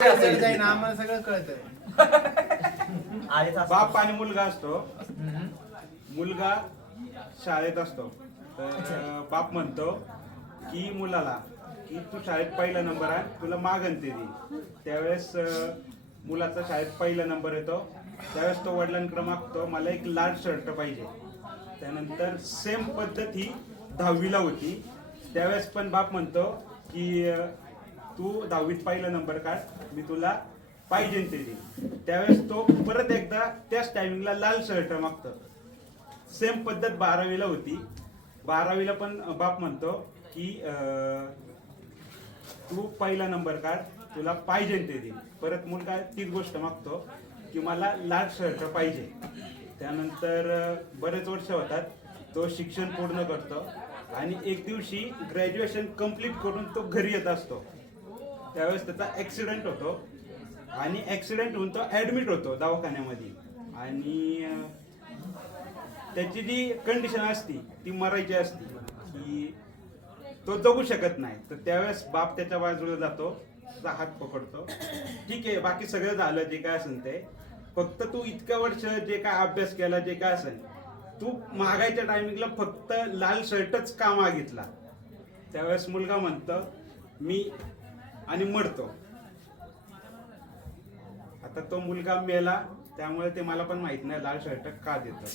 जाईन आम्हाला सगळं कळतंय. बाप आणि मुलगा असतो. मुलगा शाळेत असतो तर बाप म्हणतो की मुलाला की तू शाळेत पहिला नंबर आहे, तुला मागण ते दे. त्यावेळेस मुलाचा शाळेत पहिला नंबर येतो. त्यावेळेस तो वडिलांकडे मागतो मला एक लाल शर्ट पाहिजे. त्यानंतर सेम पद्धत ही 10वीला होती. त्यावेळेस पण बाप म्हणतो की तू 10वीत पहिला नंबर काढ, मी तुला पाहिजे ते दे. त्यावेळेस तो परत एकदा त्याच टायमिंगला लाल शर्ट मागतो. सेम पद्धत 12वीला होती. 12वीला पण बाप म्हणतो की तू पहिला नंबर काढ, तुला पाहिजे ते दे. परत मुलगा तीच गोष्ट मागतो की मला लाल शर्ट पाहिजे. त्यानंतर बरेच वर्ष होतात, तो शिक्षण पूर्ण करतो आणि एक दिवशी ग्रॅज्युएशन कंप्लीट करून तो घरी येत असतो. त्यावेळेस त्याचा ॲक्सिडेंट होतो आणि ॲक्सिडेंट होऊन तो ॲडमिट होतो दवाखान्यामध्ये. आणि त्याची जी कंडिशन असती ती मरायची असती, की तो जगू शकत नाही. तर त्यावेळेस बाप त्याच्या बाजूला जातो, त्याचा हात पकडतो. ठीक आहे, बाकी सगळं झालं जे काय असेल ते, फक्त तू इतक्या वर्ष जे काय अभ्यास केला जे काय असेल, तू मागायच्या टायमिंगला फक्त लाल शर्टच का मागितला. त्यावेळेस मुलगा म्हणतो मी आणि मरतो. आता तो मुलगा मेला, त्यामुळे ते मला पण माहित नाही लाल शर्ट का देतात.